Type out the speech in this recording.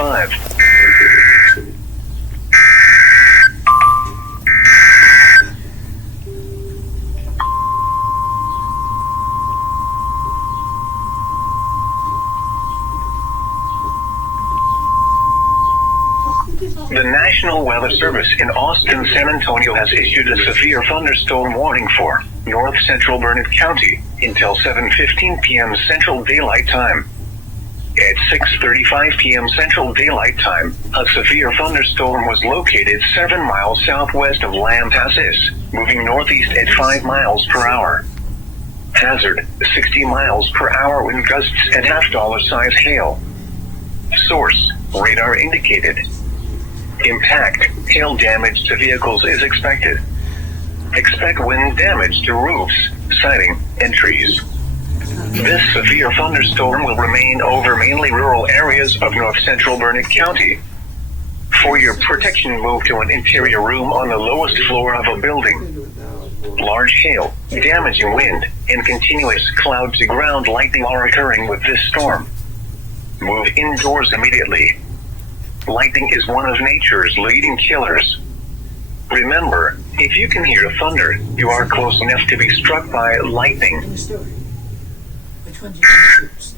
5. The National Weather Service in Austin, San Antonio has issued a severe thunderstorm warning for north central Burnet County until 7:15 p.m. Central Daylight Time. At 6:35 p.m. Central Daylight Time, a severe thunderstorm was located 7 miles southwest of Lampasas, moving northeast at 5 miles per hour. Hazard, 60 miles per hour wind gusts and $half size hail. Source, radar indicated. Impact, hail damage to vehicles is expected. Expect wind damage to roofs, siding, and trees. This severe thunderstorm will remain over mainly rural areas of north central Burnet County. For your protection, move to an interior room on the lowest floor of a building. Large hail, damaging wind, and continuous cloud-to-ground lightning are occurring with this storm. Move indoors immediately. Lightning is one of nature's leading killers. Remember, if you can hear thunder, you are close enough to be struck by lightning. Which one do you choose?